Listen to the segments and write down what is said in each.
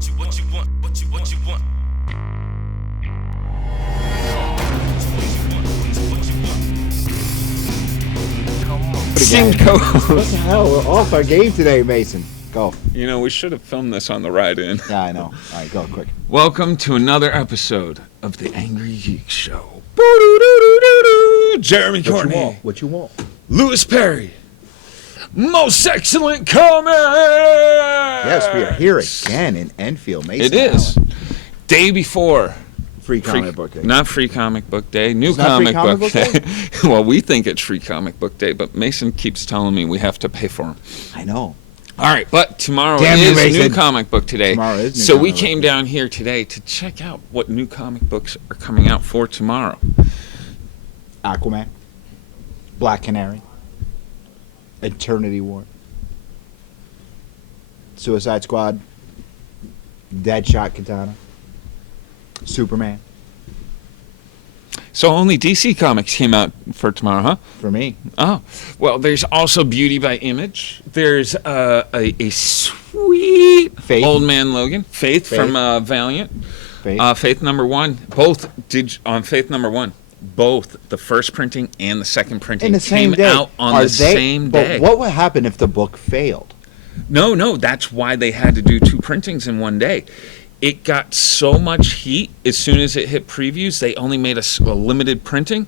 What the hell? We're off our game today, Mason. Go. You know, we should have filmed this on the ride in. Yeah, I know. All right, go quick. Welcome to another episode of the Angrygeeks show. Jeremy Courtney. What you want? Lewis Perry. Most excellent comic. Yes, we are here again in Enfield, Mason. It is. Day before. Free comic book day. Not free comic book day. New comic book day. Well, we think it's free comic book day, but Mason keeps telling me we have to pay for them. I know. All right, but tomorrow is new comic book today. Tomorrow is new so we comic came book down here today to check out what new comic books are coming out for tomorrow. Aquaman, Black Canary, Eternity War, Suicide Squad, Deadshot Katana, Superman. So only DC Comics came out for tomorrow, huh? For me. Oh, well, there's also Beauty by Image. There's a sweet Faith. Old Man Logan. Faith. From Valiant. Faith number one. Both did on Faith number one. Both the first printing and the second printing In the same came day. out on the same day. But what would happen if the book failed? No, that's why they had to do two printings in one day. It got so much heat as soon as it hit previews. They only made a limited printing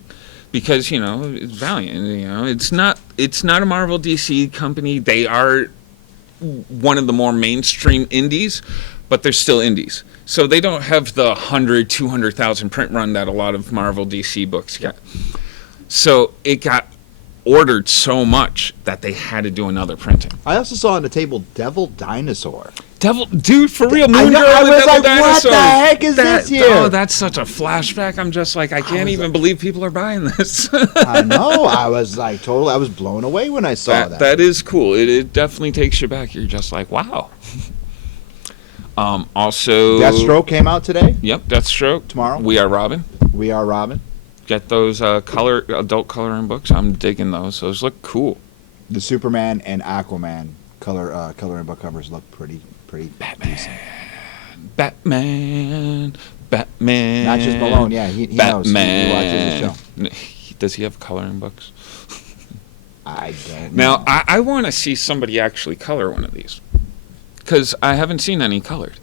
because, you know, it's Valiant. You know, it's not a Marvel DC company. They are one of the more mainstream indies, but they're still indies. So they don't have the 100, 200,000 print run that a lot of Marvel DC books get. So it got ordered so much that they had to do another printing. I also saw on the table Devil Dinosaur. Dude, for real, Moon Girl I and was Devil like, Dinosaur. what the heck is this here? Oh, that's such a flashback. I'm just like, I can't even believe people are buying this. I know. I was like, I was blown away when I saw that. That is cool. It definitely takes you back. You're just like, wow. Also, Deathstroke came out today. Yep, Deathstroke. Tomorrow. We Are Robin. We Are Robin. Get those adult coloring books. I'm digging those. Those look cool. The Superman and Aquaman coloring book covers look pretty decent. Batman. Not just Malone. Yeah, he knows. He watches the show. Does he have coloring books? I don't know. Now, I want to see somebody actually color one of these. Because I haven't seen any colored.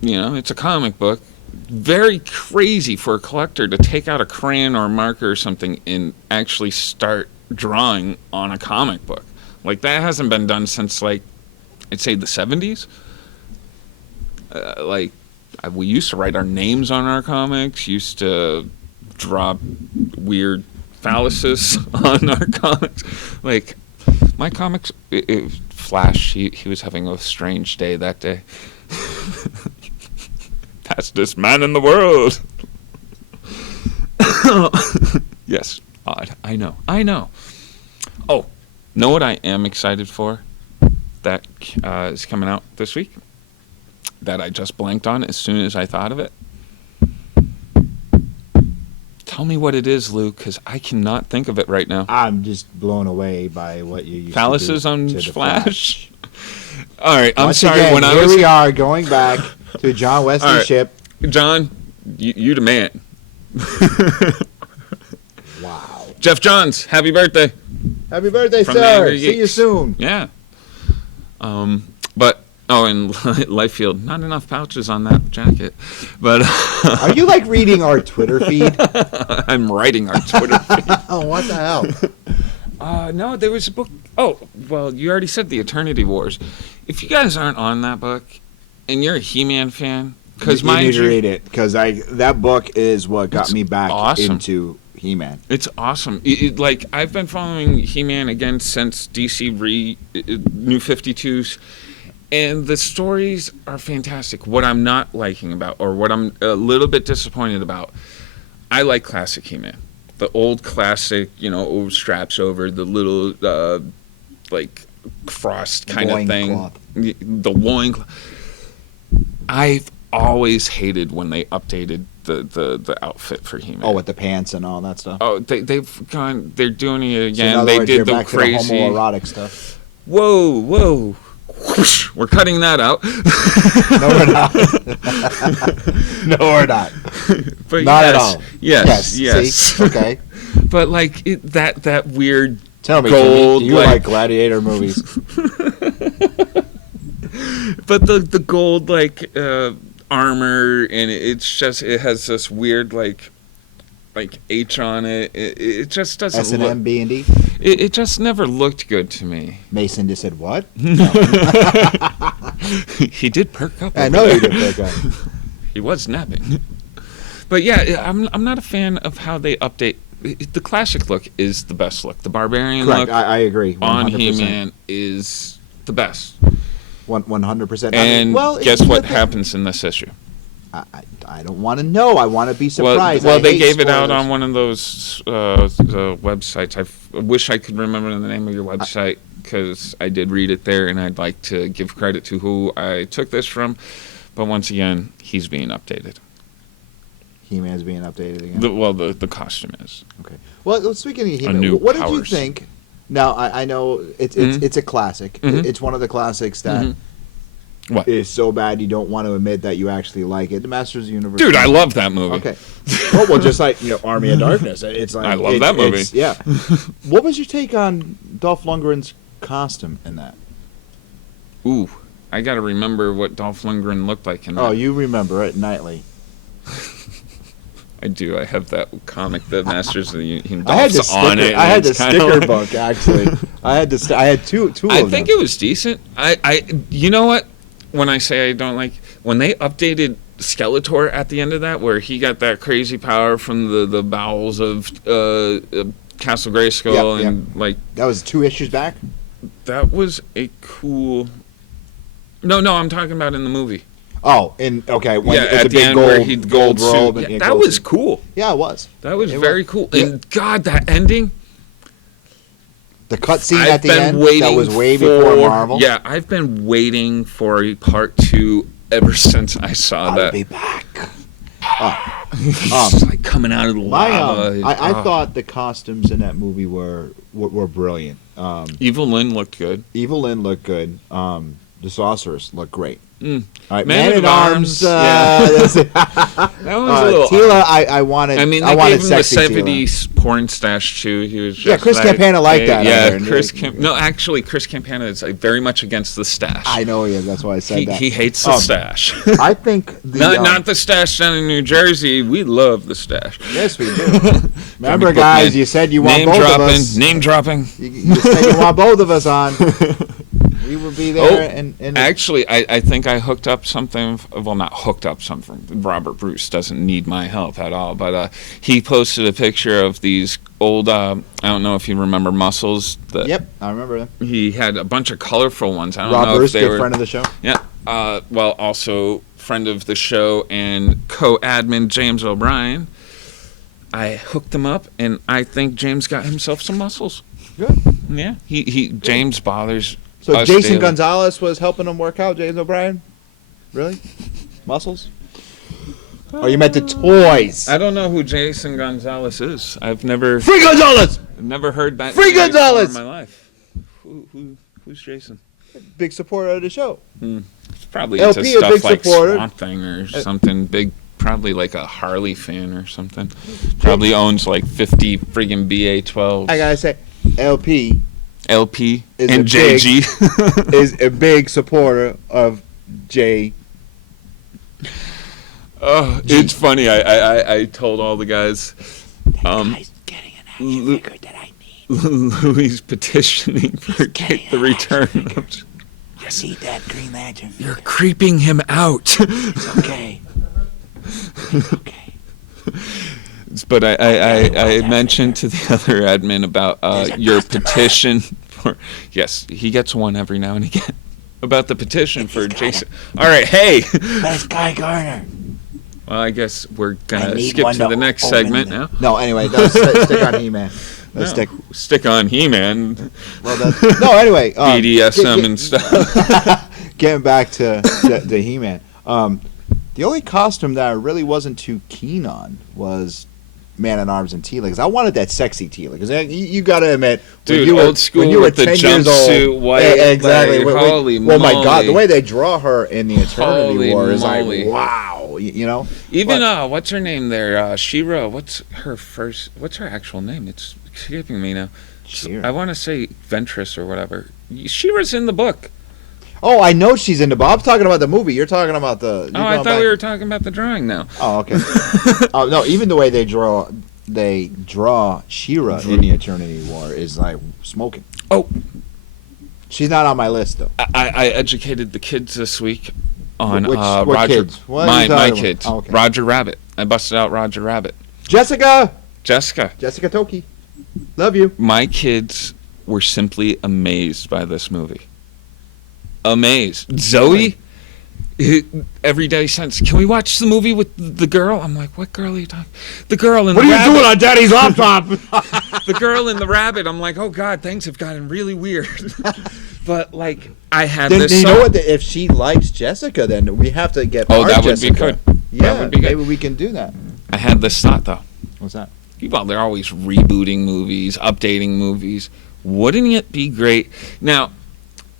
You know, it's a comic book. Very crazy for a collector to take out a crayon or a marker or something and actually start drawing on a comic book. Like, that hasn't been done since, like, I'd say the 70s. We used to write our names on our comics, used to draw weird phalluses on our comics. Like, my comics, Flash, he was having a strange day that day. Fastest man in the world. Yes, odd. I know. Oh, know what I am excited for? That is coming out this week. That I just blanked on as soon as I thought of it. Tell me what it is, Lou, because I cannot think of it right now. I'm just blown away by what you used Phalluses to do on to Flash? All right, I'm Once sorry. Again, here we are going back to John Wesley right. Ship. John, you the man. Wow. Jeff Johns, happy birthday. Happy birthday, From sir. Angrygeeks. See you soon. Yeah. And Lifefield, not enough pouches on that jacket. But Are you like reading our Twitter feed? I'm writing our Twitter feed. Oh, what the hell? No, there was a book. Oh, well, you already said the Eternity Wars. If you guys aren't on that book and you're a He-Man fan, because you need to read it, because that book is what got me back into He-Man. It's awesome. Like, I've been following He-Man again since DC New 52s, and the stories are fantastic. What I'm not liking about, or what I'm a little bit disappointed about, I like classic He-Man. The old classic, old straps over, the little, frost kind of thing. Cloth. The loincloth. I've always hated when they updated the outfit for He-Man. Oh, with the pants and all that stuff. Oh, they're doing it again. So in other they words, did you're the back crazy to the homoerotic stuff. Whoa, whoosh, we're cutting that out. No, we're not. No, we're not. But Not yes, at all. Yes. See? Okay. But like that weird Tell me, gold, Jimmy, do you like gladiator movies? But the gold like armor, and it has this weird like H on it. It just doesn't S&M, B&D? It just never looked good to me. Mason just said, what? He did perk up. I know he did perk up. He was napping. But yeah, I'm not a fan of how they update. The classic look is the best look. The barbarian Correct. look I agree. 100%. on He-Man is the best. 100%. And guess what happens in this issue? I don't want to know. I want to be surprised. Well, they gave it out on one of those websites. I wish I could remember the name of your website, because I did read it there, and I'd like to give credit to who I took this from. But once again, he's being updated. He-Man's being updated again? The costume is. Okay. Well, speaking of He-Man, what did you think? Now, I know it's a classic. Mm-hmm. It's one of the classics that is so bad you don't want to admit that you actually like it. The Masters of the Universe. Dude, I love that movie. Okay. Well, just like Army of Darkness. It's like I love that movie. Yeah. What was your take on Dolph Lundgren's costume in that? Ooh, I got to remember what Dolph Lundgren looked like in that. Oh, you remember it nightly. I do. I have that comic, The Masters of the Universe. I had the sticker. I had the sticker book actually. I had two of them. I think it was decent. I you know what? When I say I don't like, when they updated Skeletor at the end of that, where he got that crazy power from the bowels of Castle Grayskull, and like that was 2 issues back. That was a cool. No, I'm talking about in the movie. Oh, okay. When at the end where he gold robe. That was cool. Yeah, it was. That was very cool. And God, that ending. The cutscene at the end that was way before Marvel. Yeah, I've been waiting for a part 2 ever since I saw that. I'll be back. It's like coming out of the lava. I thought the costumes in that movie were brilliant. Evil Lynn looked good. The Sorceress looked great. Mm. All right, Man at Arms. That was a little. Tila, I wanted. I mean, they gave him the 70s porn stash too. He was just Chris Campana liked that. Yeah, actually, Chris Campana is very much against the stash. I know he is. That's why I said that. He hates the stash. I think not the stash down in New Jersey. We love the stash. Yes, we do. Remember, guys, you said you want both of us. Name dropping. You said you want both of us on. We will be there. And actually, I think I hooked up something. Well, not hooked up something. Robert Bruce doesn't need my help at all. But he posted a picture of these old. I don't know if you remember Muscles. Yep, I remember them. He had a bunch of colorful ones. I don't Rob know Bruce, if they were friend of the show. Yeah. Well, also friend of the show and co-admin James O'Brien. I hooked him up, and I think James got himself some muscles. Good. Yeah. James bothers. So Jason Gonzalez was helping him work out, James O'Brien? Really? Muscles? Oh, you meant the toys. I don't know who Jason Gonzalez is. I've never... Free Gonzalez! Never heard that Free name Gonzalez! in my life. Who's Jason? Big supporter of the show. It's probably LP, into stuff like supporter. Swamp Thing or something big. Probably like a Harley fan or something. Probably owns like 50 friggin' BA-12s. I gotta say, LP is and JG is a big supporter of J. Oh, it's funny. I told all the guys. Guy's getting an action figure that I need. Louis petitioning for Kate the Return. I need that Green Lantern figure. You're creeping him out. It's okay. It's okay. But I mentioned to the other admin about your petition for. Yes, he gets one every now and again. About the petition for Jason. All right, hey. Best guy Gardner. Well, I guess we're gonna skip to the next segment now. No, anyway, stick on He-Man. Stick on He-Man. Well, no, anyway. BDSM and stuff. Getting back to He-Man. The only costume that I really wasn't too keen on was Man-at-Arms and Teela, because I wanted that sexy Teela. Because you got to admit, dude, when old school with the 10 years old, jumpsuit, white, exactly. holy well, my moly. God, the way they draw her in the Eternity Holy War is moly. like, wow, you know. Even what's her name there? She-Ra. What's her actual name? It's escaping me now. She-Ra. I want to say Ventress or whatever. She-Ra's in the book. Oh, I know she's in the. I'm talking about the movie. You're talking about the. Oh, I thought we were talking about the drawing now. Oh, okay. Oh no, even the way they draw She-Ra in the Eternity War is like smoking. Oh, she's not on my list though. I educated the kids this week on What Roger. kids? What are you My talking about? kids. Oh, okay. Roger Rabbit. I busted out Roger Rabbit. Jessica Toki, love you. My kids were simply amazed by this movie. Amazed. Zoe, every day since, can we watch the movie with the girl? I'm like, what girl are you talking? The girl in the rabbit. What are you doing on Daddy's laptop? The girl in the rabbit. I'm like, oh God, things have gotten really weird. But like, I had Then, this. you song. know what? If she likes Jessica, then we have to get. Oh, our that would Jessica. be good. Yeah, That would be good. maybe we can do that. I had this thought though. What's that? Well, they're always rebooting movies, updating movies. Wouldn't it be great? Now,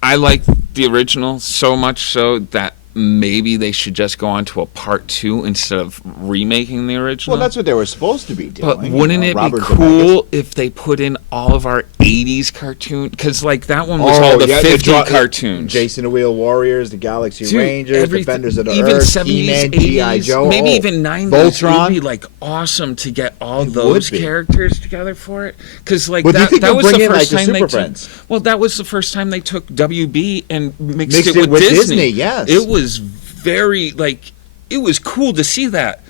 I like the original so much so that maybe they should just go on to a part 2 instead of remaking the original. Well, that's what they were supposed to be doing. But wouldn't it be Robert cool if they put in all of our 80s cartoons? Because, like, that one was all the 50 cartoons. Jason the Wheel Warriors, the Galaxy Dude, Rangers, Defenders of the even Earth, 70s, He-Man, 80s, G.I. Joe. maybe even 90s. Voltron. It would be, like, awesome to get all It those would be. characters together for it. Because, like, Well, do you think that they'll was the bring in, first like, the time they Super took... Friends? Well, that was the first time they took WB and mixed Mixed it it with with Disney. Disney, yes. It was very, like... It was cool to see that.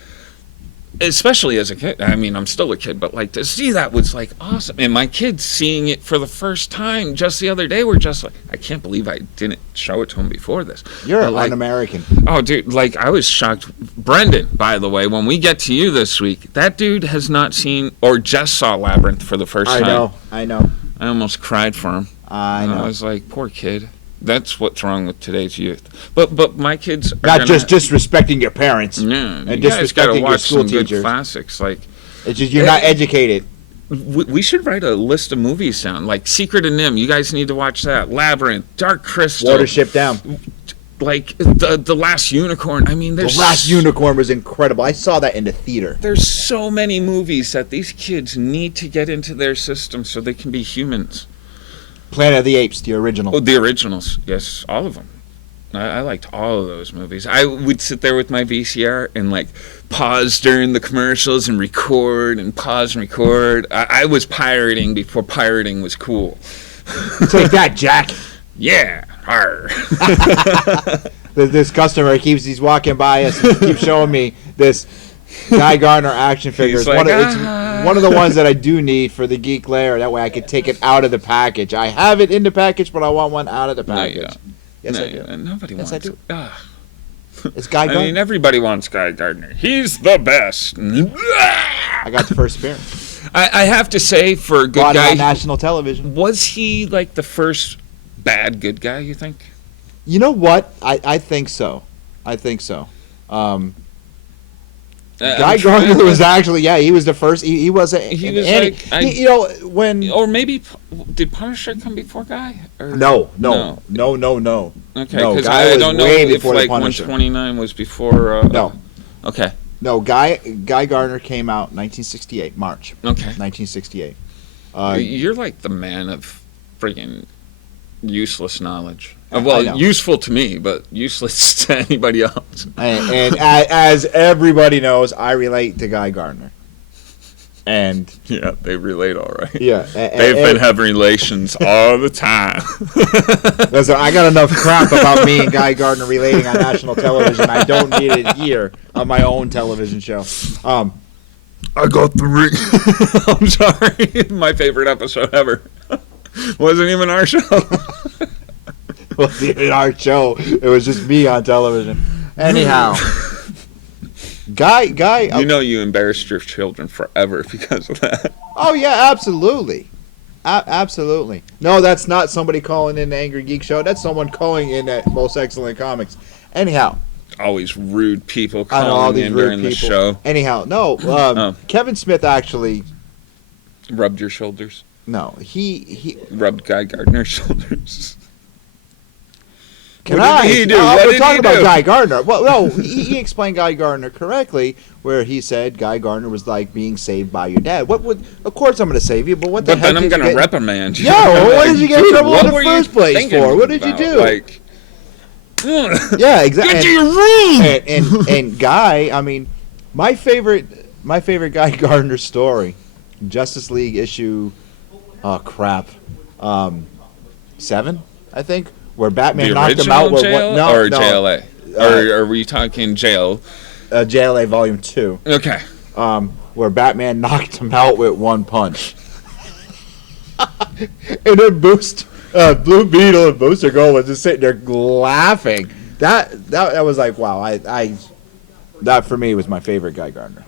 Especially as a kid. I mean, I'm still a kid, but like to see that was like awesome. And my kids seeing it for the first time just the other day were just like, I can't believe I didn't show it to them before this. You're But, like, un-American. Oh, dude, like I was shocked. Brendan, by the way, when we get to you this week, that dude has not seen or just saw Labyrinth for the first time. I know. I almost cried for him. I know. I was like, poor kid. That's what's wrong with today's youth. But my kids are Not just disrespecting your parents. Yeah, and you guys gotta disrespecting your watch school some good teachers. classics. Like, It's just you're not educated. we should write a list of movies down, like Secret of Nim. You guys need to watch that. Labyrinth, Dark Crystal, Watership Down. like the Last Unicorn. I mean, The there's Last Unicorn was incredible. I saw that in the theater. There's so many movies that these kids need to get into their system so they can be humans. Planet of the Apes, the original. Oh, the originals, yes, all of them. I liked all of those movies. I would sit there with my VCR and like pause during the commercials and record and pause and record. I was pirating before pirating was cool. Take that, Jack. Yeah, arr. This customer he's walking by us and keeps showing me this Guy Gardner action figure. He's It's like, one of the ones that I do need for the Geek Lair. That way I could take it out of the package. I have it in the package, but I want one out of the No, package. you don't. Yes, No, I you do. don't. Nobody Yes, wants I do. it. Ah. It's Guy I Gardner. mean, everybody wants Guy Gardner. He's the best. I got the first appearance. I have to say, for a good Brought it on guy, national television. was he like the first bad good guy, you think? You know what? I think so. I think so. Guy Gardner was actually, he was the first. He was a. He was when. Or maybe, did Punisher come before Guy? Or? No. No. Okay, No, because Guy I was don't know way if before the like Punisher. 129 was before. No. Okay. No, Guy Gardner came out 1968, March. Okay. 1968. You're like the man of friggin' useless knowledge. I Well, know. useful to me, but useless to anybody else. and as everybody knows, I relate to Guy Gardner. And Yeah, they relate all right. yeah, They've been having relations all the time. listen, I got enough crap about me and Guy Gardner relating on national television. I don't need it here on my own television show. I got the ring. I'm sorry. My favorite episode ever. Wasn't even our show. Well, in our show, it was just me on television. Anyhow, Guy. You know you embarrassed your children forever because of that. Oh yeah, absolutely, absolutely. No, that's not somebody calling in the Angry Geek Show. That's someone calling in at Most Excellent Comics. Anyhow, always rude people I know all calling these in rude during the people. show. Anyhow, no. Kevin Smith actually. Rubbed your shoulders. No, he Rubbed Guy Gardner's shoulders. Can What did he do? No, What we're did talking he about do? Guy Gardner. Well, no, he explained Guy Gardner correctly, where he said Guy Gardner was like being saved by your dad. What would? Of course, I'm going to save you, but what the But heck? then I'm did you going to get- reprimand you. Yeah, well, what Like, did you get in dude, trouble what in the were you first place thinking for? What did you about? do? Like, Yeah, exactly. get to your room. And Guy, I mean, my favorite Guy Gardner story, Justice League issue, 7, I think, where Batman The knocked him out original with JL no, or no, JLA? Or are we talking jail? JLA Volume 2, Okay. where Batman knocked him out with one punch. And then Blue Beetle and Booster Gold was just sitting there laughing. That was like, wow, I that for me was my favorite Guy Gardner.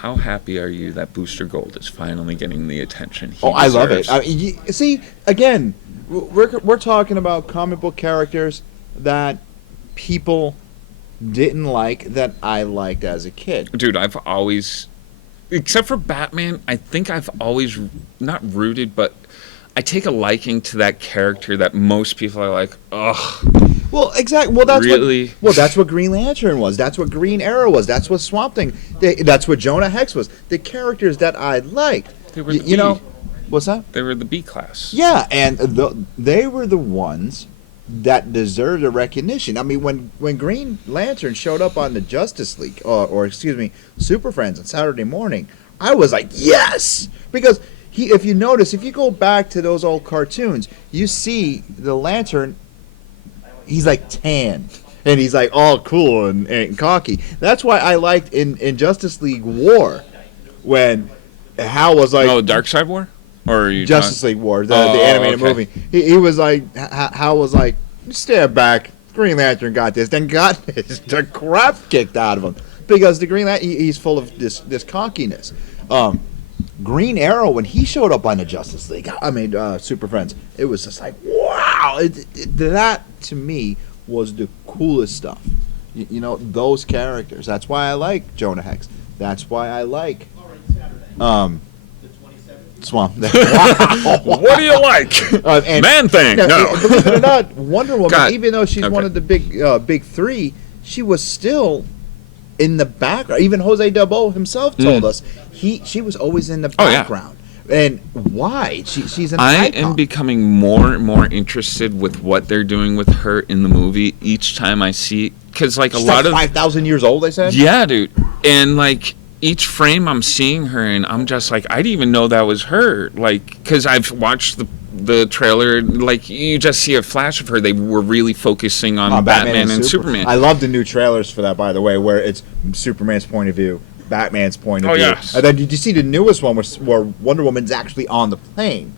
How happy are you that Booster Gold is finally getting the attention he I love it. deserves? I mean, see, again, we're talking about comic book characters that people didn't like that I liked as a kid. Dude, I've always, except for Batman, I think I've always not rooted, but I take a liking to that character that most people are like, ugh. Well, exactly. Well, that's Really? that's what Green Lantern was. That's what Green Arrow was. That's what Swamp Thing. That's what Jonah Hex was. The characters that I liked. They were the You know, B. what's that? They were the B class. Yeah, and they were the ones that deserved a recognition. I mean, when Green Lantern showed up on the Justice League, or excuse me, Super Friends on Saturday morning, I was like, yes, because if you notice, if you go back to those old cartoons, you see the Lantern. He's like tan, and he's like all cool and cocky. That's why I liked in Justice League War when Hal was like, Oh, Dark Side War? Or are you Justice League War, the Oh, animated okay. movie. He was like, Hal was like, stand back. Green Lantern got this. Then got the crap kicked out of him because the Green Lantern, he's full of this cockiness. Green Arrow, when he showed up on the Justice League, Super Friends, it was just like, wow. That to me was the coolest stuff. You know, those characters. That's why I like Jonah Hex. That's why I like Swamp. Wow. What do you like? And- Man thing. Now, No. believe it or not, Wonder Woman, God. even though she's Okay. one of the big three, she was still in the background. Even Jose Delbo himself told us she was always in the Oh, yeah. background. And why? She's an I icon. am becoming more and more interested with what they're doing with her in the movie each time I see, because like She's a lot like of 5,000 years old, they said? yeah, dude, and like each frame I'm seeing her in, I'm just like, I didn't even know that was her, like, because I've watched the trailer, like you just see a flash of her. They were really focusing on Batman and Superman. I love the new trailers for that, by the way, where it's Superman's point of view, Batman's point of Oh, view. yes. And then did you see the newest one where Wonder Woman's actually on the plane?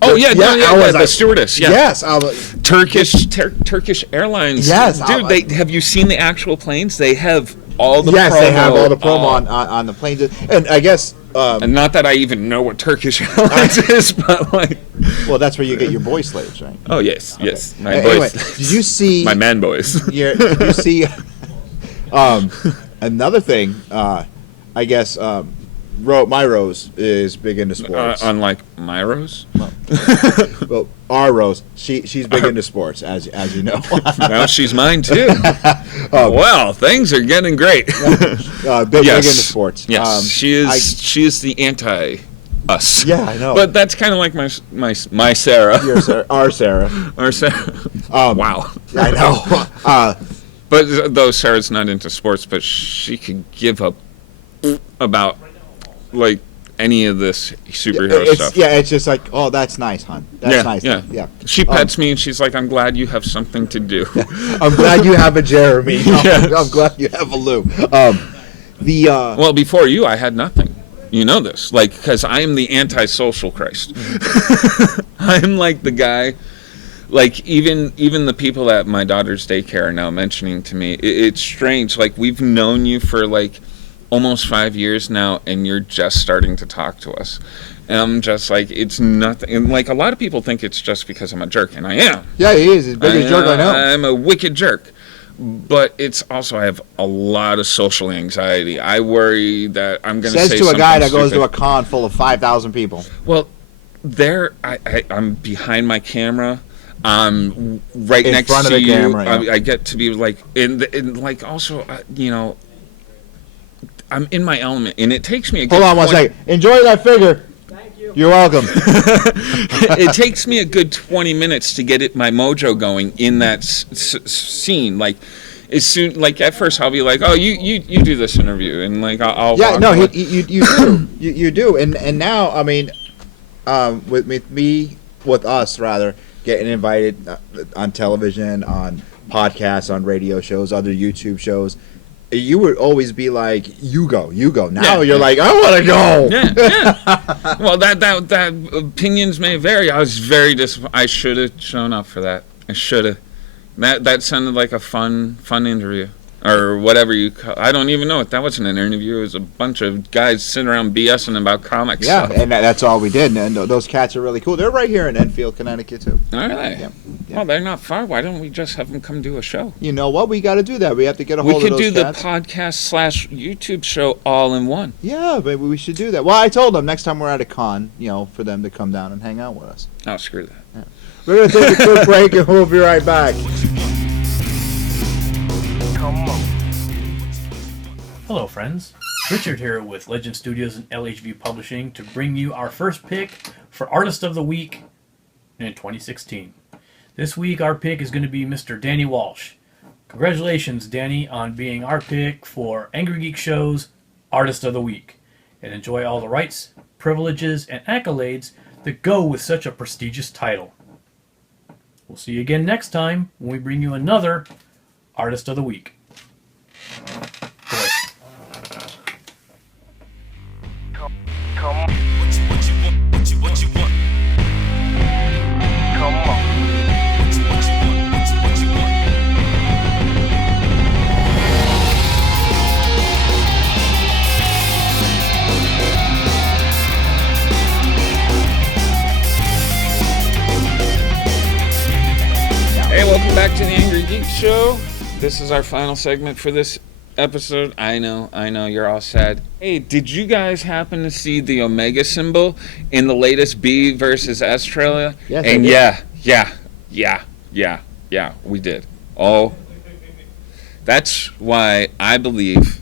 Oh yeah, Yeah, I was the like- stewardess. Yeah. Yes. I was, Turkish Airlines. Yes, dude. Have you seen the actual planes? They have all the yes, promo, they have all the promo on the planes. And I guess, and not that I even know what Turkish Airlines is, but like, well, that's where you get your boy slaves, right? oh yes, yes, my Anyway, boys, did you see... my man boys. Did you see... another thing, I guess, my Rose is big into sports. Unlike my Rose, Well, our Rose, she's big into sports, as you know. now she's mine too. Well, things are getting great. Big into sports. Yes, she is the anti us. Yeah, I know. But that's kind of like my Sarah. Our Sarah. Our Sarah. Wow. I know. But though Sarah's not into sports, but she could give up about like any of this superhero stuff. Yeah, it's just like, oh, that's nice, hon. That's nice. Yeah. Yeah. She pets me and she's like, I'm glad you have something to do. I'm glad you have a Jeremy. Yes. I'm glad you have a Lou. Well, before you, I had nothing. You know this, like, because I am the antisocial Christ. I'm like the guy. Like even the people at my daughter's daycare are now mentioning to me, it's strange. Like we've known you for like almost 5 years now, and you're just starting to talk to us. And I'm just like, it's nothing. And like a lot of people think it's just because I'm a jerk, and I am. Yeah, he is. He's the biggest jerk I know. I'm a wicked jerk. But it's also, I have a lot of social anxiety. I worry that I'm going to say Says to a something guy that goes to stupid. a con full of 5,000 people. Well, I'm behind my camera. I'm right In next front of to the you. camera, yeah. I get to be like in like also, I'm in my element, and it takes me a good Hold on one 20 second. Enjoy that figure. Thank you. You're welcome. it takes me a good 20 minutes to get my mojo going in that scene. Like, as soon, like at first I'll be like, oh, you do this interview, and like I'll Yeah, walk no, away. you do. You do. And now, I mean, with us rather, getting invited on television, on podcasts, on radio shows, other YouTube shows, you would always be like, you go. Now you're like, I want to go. Yeah. Well, that opinions may vary. I was very I should have shown up for that. I should have. That sounded like a fun interview, or whatever you call. I don't even know it. That wasn't an interview. It was a bunch of guys sitting around BSing about comics. Yeah, stuff. and that's all we did. And those cats are really cool. They're right here in Enfield, Connecticut, too. Are they? Yeah. Well, they're not far. Why don't we just have them come do a show? You know what? We got to do that. We have to get a We hold of could those do cats. the podcast / YouTube show all in one. Yeah, maybe we should do that. Well, I told them next time we're at a con, for them to come down and hang out with us. Oh, screw that. We're going to take a quick break and we'll be right back. Hello, friends. Richard here with Legend Studios and LHV Publishing to bring you our first pick for Artist of the Week in 2016. This week, our pick is going to be Mr. Danny Walsh. Congratulations, Danny, on being our pick for Angrygeeks show's Artist of the Week. And enjoy all the rights, privileges, and accolades that go with such a prestigious title. We'll see you again next time when we bring you another Artist of the Week. Boy. Hey, welcome back to the Angrygeeks show. This is our final segment for this episode. I know, you're all sad. Hey, did you guys happen to see the Omega symbol in the latest B versus S trailer? Yes, And I did. yeah, we did. Oh, that's why I believe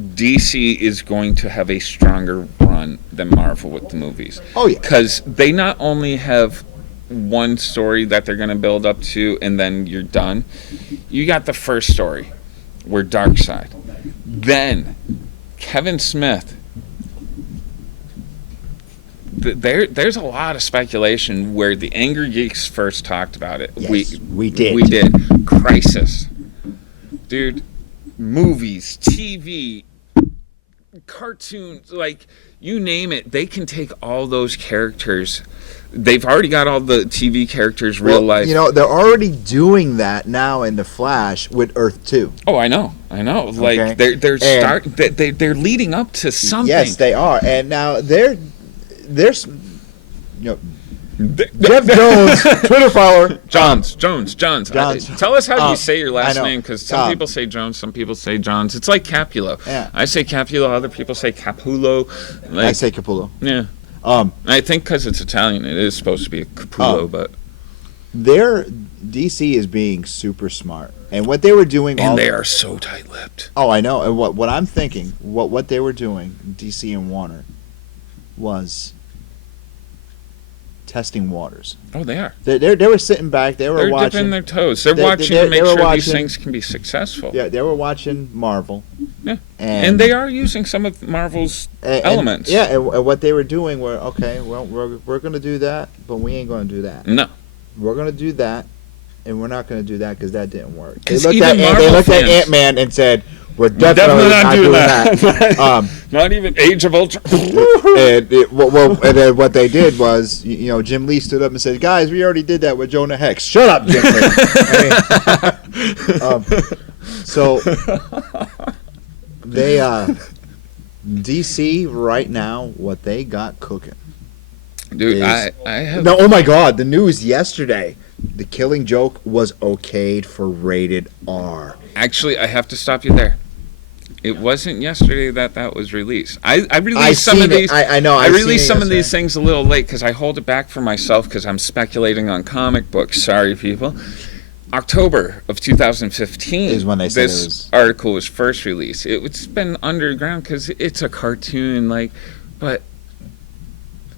DC is going to have a stronger run than Marvel with the movies. Oh, yeah. Because they not only have one story that they're going to build up to and then you're done. You got the first story, where Darkseid. Then Kevin Smith. There's a lot of speculation where the Angrygeeks first talked about it. Yes, we did. We did. Crisis. Dude, movies, TV, cartoons, like you name it, they can take all those characters. They've already got all the TV characters real life. They're already doing that now in the Flash with Earth 2. Oh, I know. Like Okay. they're leading up to something. Yes, they are. And now there's Jeff Jones, Twitter follower. Jones. Tell us how Oh, you say your last I know. name, because some people say Jones, some people say Johns. It's like Capulo. Yeah. I say Capulo, other people say Capulo. Like, I say Capullo. yeah. I think because it's Italian, it is supposed to be a Capulo, but Their DC is being super smart, and what they were doing, they are so tight-lipped. Oh, I know. And what I'm thinking, what they were doing, DC and Warner, was testing waters. Oh, they are. They were sitting back. They were They're watching. dipping their toes. They're they- watching they- to make they were sure these watching- things can be successful. Yeah, they were watching Marvel. Yeah. And And they are using some of Marvel's elements. Yeah, and what they were doing were, okay, well, we're going to do that, but we ain't going to do that. No. We're going to do that, and we're not going to do that because that didn't work. They 'Cause looked even at Marvel fans- Ant-Man and said, we're definitely not doing that. Not even Age of Ultron. And then what they did was, Jim Lee stood up and said, "Guys, we already did that with Jonah Hex." Shut up, Jim Lee. So they DC right now, what they got cooking. Dude, is- I have. No, oh my God, the news yesterday. The Killing Joke was okayed for rated R. Actually, I have to stop you there. It wasn't yesterday that was released. I released some of these. I know. I released some of these things a little late because I hold it back for myself because I'm speculating on comic books. Sorry, people. October of 2015 is when they said this article was first released. It's been underground because it's a cartoon, but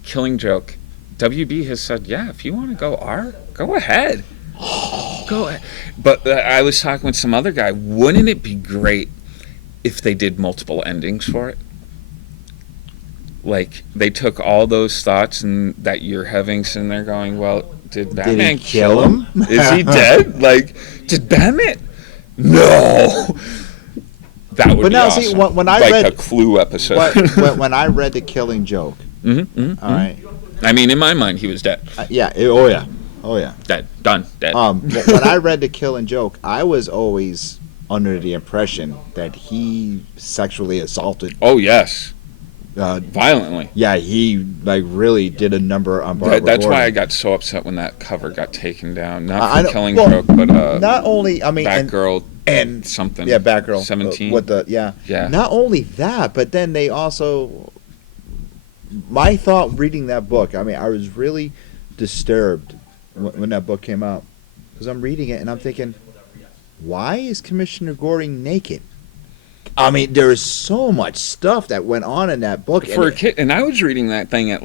Killing Joke. WB has said, yeah, if you want to go R, go ahead. Go ahead. But I was talking with some other guy. Wouldn't it be great if they did multiple endings for it? Like, they took all those thoughts and that you're having sitting there going, well, did Batman kill him? Is he dead? Like, did Batman? No. That would be awesome. See, when I like read a Clue episode. when I read The Killing Joke, all right. I mean, in my mind, he was dead. Oh yeah. Dead. Done. Dead. When I read The Killing Joke, I was always under the impression that he sexually assaulted. Oh, yes. Violently. Yeah, he really did a number on Barbara That's Gordon. why I got so upset when that cover got taken down. Not for Killing Joke, but not only Batgirl and something. Yeah, Batgirl 17. Yeah. Not only that, but then they also. My thought reading that book, I was really disturbed when that book came out because I'm reading it and I'm thinking, why is Commissioner Gordon naked? There is so much stuff that went on in that book For a kid, and I was reading that thing at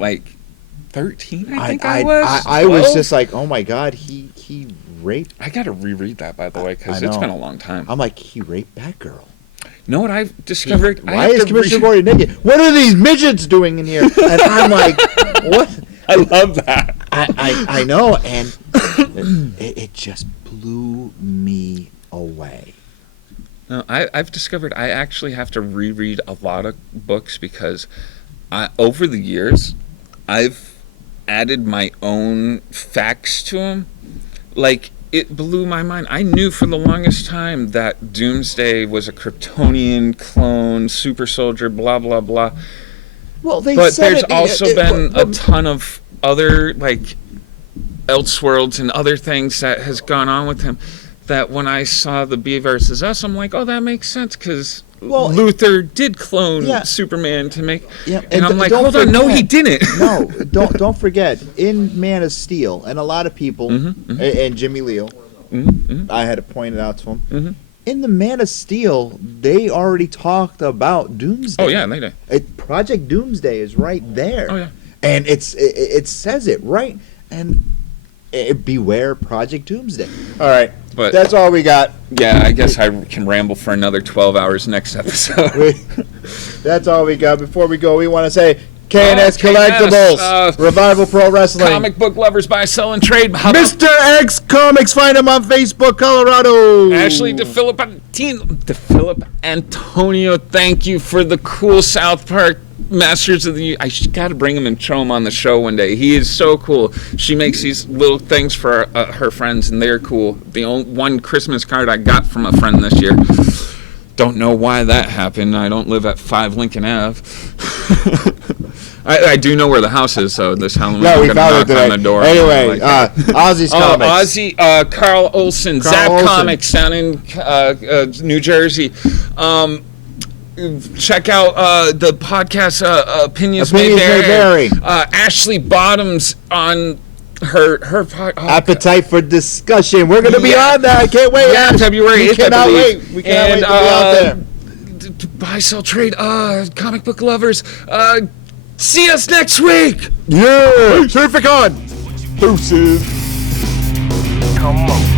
13. I was just like, oh my god, he raped. I got to reread that, by the way, because it's been a long time. I'm like, he raped Batgirl. You know what I've discovered? Why is Commissioner Gordon naked? What are these midgets doing in here? And I'm like, what? I love that. I know, and it just blew me away. No, I've discovered I actually have to reread a lot of books because over the years, I've added my own facts to them. It blew my mind. I knew for the longest time that Doomsday was a Kryptonian clone, super soldier, blah, blah, blah. Well, but there's also been a ton of other, Elseworlds and other things that has gone on with him that when I saw the B versus Us, I'm like, oh, that makes sense because Luthor did clone Superman to make... Yeah, and I'm like, hold on, no, he didn't. No, don't forget, in Man of Steel, and a lot of people, and Jimmy Leo, I had to point it out to him, in the Man of Steel, they already talked about Doomsday. Oh, yeah, they did. Project Doomsday is right there. Oh, yeah. And it says it, right? And beware Project Doomsday. All right. But that's all we got. Yeah, I guess I can ramble for another 12 hours next episode. That's all we got. Before we go, we want to say K&S Collectibles, Revival Pro Wrestling, comic book lovers buy, sell, and trade. Mr. X Comics, find him on Facebook, Colorado. Ashley DeFilip Antonio, thank you for the cool South Park Masters of the... I got to bring him and show him on the show one day. He is so cool. She makes these little things for her friends, and they're cool. The only one Christmas card I got from a friend this year. Don't know why that happened. I don't live at 5 Lincoln Ave. I do know where the house is, so this Halloween I'm going to knock on the door. Anyway, Ozzy's Comics. Ozzy, Carl Olson, Zap Comics down in New Jersey. Check out the podcast Opinions May Vary. Ashley Bottoms on her Appetite for Discussion. We're going to be on that. I can't wait. Yeah, February 8th, we cannot wait. We cannot wait to be out there. Buy, sell, trade, comic book lovers. See us next week. Yeah. Terrific on. Deuces. Come on.